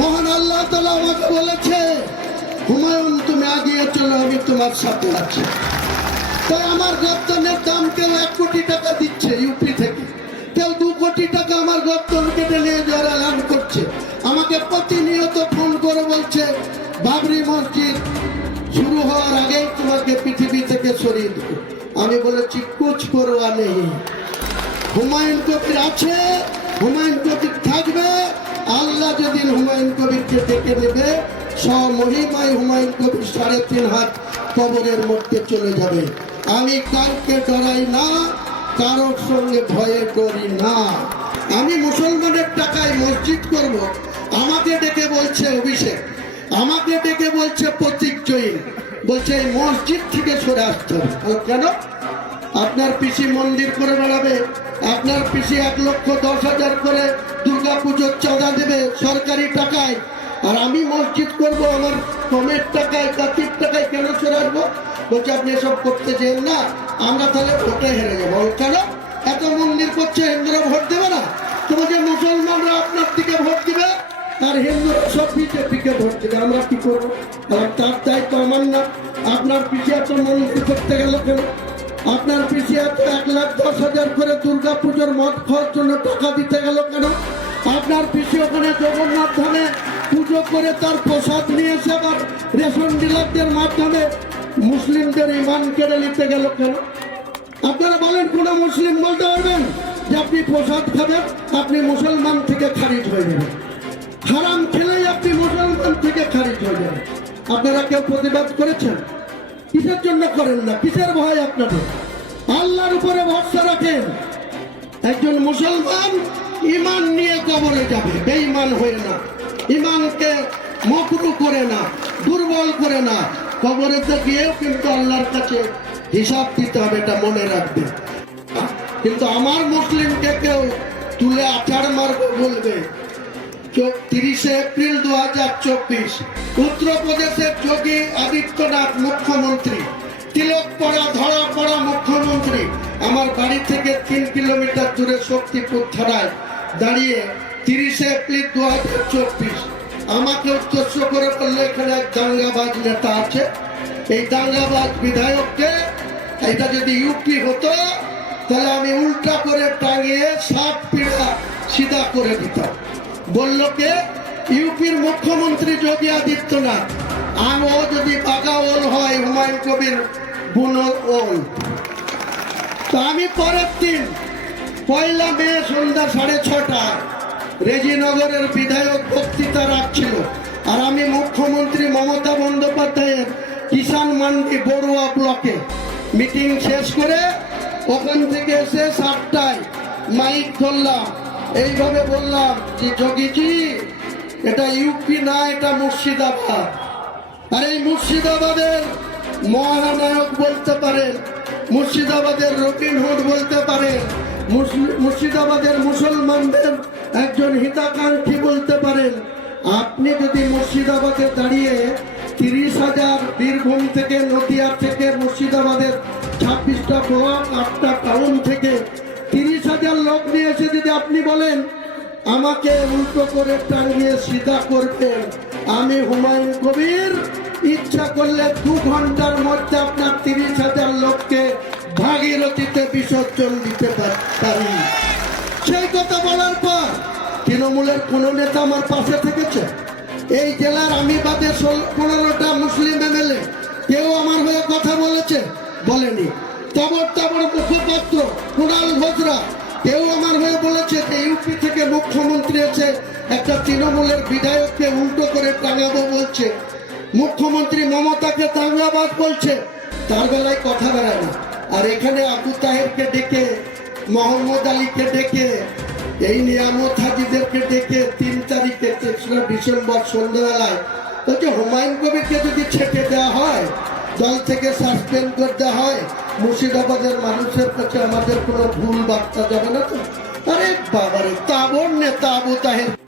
মহান আল্লাহ তালা আমাকে বলেছে, হুমায়ুন, তুমি আগিয়ে চলে, আমি তোমার সাথে আছি। তাই আমার গর্তনের দাম কেউ এক কোটি টাকা দিচ্ছে ইউপি থেকে। কেউ দু কোটি টাকা আমার গর্তন কেটে নিয়ে যাওয়ার এলান করছে। আমাকে প্রতিনিয়ত ফোন করে বলছে, বাবরি মসজিদ শুরু হওয়ার আগেই তোমাকে পৃথিবী থেকে সরিয়ে দেবো। আমি বলেছি কুচ পরোয়া নেই। হুমায়ুন কবির আছে, হুমায়ুন কবির হুমায়ুন কবিরকে ডেকে নেবে স্বমহিমায় হুমায়ুন কবির সাড়ে তিন হাত কবরের মধ্যে চলে যাবে। আমি কাউকে ডরাই না, কারোর সঙ্গে ভয়ে ডরি না। আমি মুসলমানের টাকায় মসজিদ করব। আমাকে ডেকে বলছে অভিষেক। আমাকে ডেকে বলছে প্রতীক জয়ী বলছে, এই মসজিদ থেকে সরে আসতে হবে। কেন? আপনার পিসি মন্দির করে বেড়াবে। আপনার পিসি এক লক্ষ দশ হাজার করে দুর্গা পুজোর চাঁদা দেবে সরকারি টাকায়। আর আমি মসজিদ করব, আমার কমের টাকায় কাতির টাকায় কেন চলে আসব? বলছে, আপনি এসব করতে চেন না, আমরা তাহলে ভোটে হেরে যাব। কেন? এত মন্দির করছে, হিন্দুরা ভোট দেবে না? তোমাকে মুসলমানরা আপনার দিকে ভোট দিবে, আর হিন্দুরা সব বিজেপিকে ভোট দেবে। আমরা কি করব? তার দায়িত্ব আমার না। আপনার পিছিয়ে এত মন্দির করতে গেলে কেন? আপনার পিছিয়ে এক লাখ দশ হাজার করে দুর্গা পুজোর মদ খাওয়ার জন্য টাকা দিতে গেল কেন? আপনার পিছিয়ে ওখানে জগন্নাথ ধামে পুজো করে তার প্রসাদ নিয়ে এসে আবার রেশন ডিলারদের মাধ্যমে মুসলিমদের ইমান কেড়ে নিতে গেল কেন? আপনারা বলেন, কোনো মুসলিম বলতে পারবেন যে আপনি প্রসাদ খাবেন, আপনি মুসলমান থেকে খারিজ হয়ে যাবেন। হারাম খেলেই আপনি মুসলমান থেকে খারিজ হয়ে যাবেন। আপনারা কেউ প্রতিবাদ করেছেন? কিসের জন্য করেন না? কিসের ভয় আপনাদের? আল্লাহর উপরে ভরসা রাখেন। একজন মুসলমান ইমান নিয়ে কবরে যাবে, বেঈমান হয়ে না। ইমানকে মকরু করে না, দুর্বল করে না। কবরেতে গিয়েও কিন্তু আল্লাহর কাছে হিসাব দিতে হবে, এটা মনে রাখবে। কিন্তু আমার মুসলিমকে কেউ তুলে আচার মারবে, বলবে তিরিশে এপ্রিল দু হাজার চব্বিশ। উত্তরপ্রদেশের যোগী আদিত্যনাথ মুখ্যমন্ত্রী। তিলক পড়া, ধরা পড়া মুখ্যমন্ত্রী। আমার বাড়ি থেকে তিন কিলোমিটার দূরে শক্তিপুর থানায় দাঁড়িয়ে তিরিশে এপ্রিল দু হাজার চব্বিশ। আমাকে উদ্দেশ্য করে বললে এখানে এক দাঙ্গাবাজ নেতা আছে। এই দাঙ্গাবাজ বিধায়ককে এটা যদি ইউপি হতো, তাহলে আমি উল্টা করে টাঙিয়ে ষাট পিড়া, সিধা করে দিতাম। বলল কে? ইউপির মুখ্যমন্ত্রী যোগী আদিত্যনাথ। আর ও যদি পাকা ওল হয়, হুমায়ুন কবির বুনো ওল। তো আমি পরের দিন, পয়লা মে সন্ধ্যা সাড়ে ছটা, রেজিনগরের বিধায়ক বক্তৃতা রাখছিল। আর আমি মুখ্যমন্ত্রী মমতা বন্দ্যোপাধ্যায়ের কিষাণ মান্ডি বড়ুয়া ব্লকে মিটিং শেষ করে ওখান থেকে এসে সাতটায় মাইক ধরলাম। এইভাবে বললাম যে যোগীজি, এটা ইউপি না, এটা মুর্শিদাবাদ। আর এই মুর্শিদাবাদের মহানায়ক বলতে পারেন, মুর্শিদাবাদের রবিন হুড বলতে পারেন মুর্শিদাবাদের মুসলমানদের একজন হিতাকাঙ্ক্ষী বলতে পারেন, আপনি যদি মুর্শিদাবাদে দাঁড়িয়ে তিরিশ হাজার বীরভূম থেকে নদিয়া থেকে মুর্শিদাবাদের ছাব্বিশটা ব্লক, আটটা টাউন থেকে লোক নিয়ে এসে যদি আপনি বলেন, আমাকে উল্টো করে টাঙিয়ে সিধা করবেন আমি হুমায়ুন কবির, ইচ্ছা করলে দু ঘণ্টার মধ্যে আপনার তিরিশ হাজার লোককে ভাগীরথীতে বিসর্জন দিতে পারি। সেই কথা বলার পর তৃণমূলের কোন নেতা আমার পাশে থেকেছে। এই জেলার আমি বাদে পনেরোটা মুসলিম এমএলএ, কেউ আমার হয়ে কথা বলেছে, বলেনি। তবর তবর মুখপাত্র, কুণাল ঘোষরা কেউ আমার হয়ে বলেছে যে ইউপি থেকে মুখ্যমন্ত্রী আছে একটা তৃণমূলের বিধায়ককে উল্টো করে টাঙাবো বলছে। মুখ্যমন্ত্রী মমতাকে দাঙ্গাবাদ বলছে। তার বেলায় কথা বেড়ায় না আর এখানে আবু তাহেরকে ডেকে, মোহাম্মদ আলীকে ডেকে, এই নিয়ামত হাজিদেরকে ডেকে তিন তারিখে তেসরা ডিসেম্বর সন্ধ্যাবেলায়। বলছে হুমায়ুন কবিরকে যদি ছেটে দেওয়া হয়, দল থেকে সাসপেন্ড করে দেওয়া হয় মুর্শিদাবাদের মানুষের কাছে আমাদের কোনো ভুল বার্তা যাবে না তো? আরে বাবারে, তাবর নেতা আবু তাহের।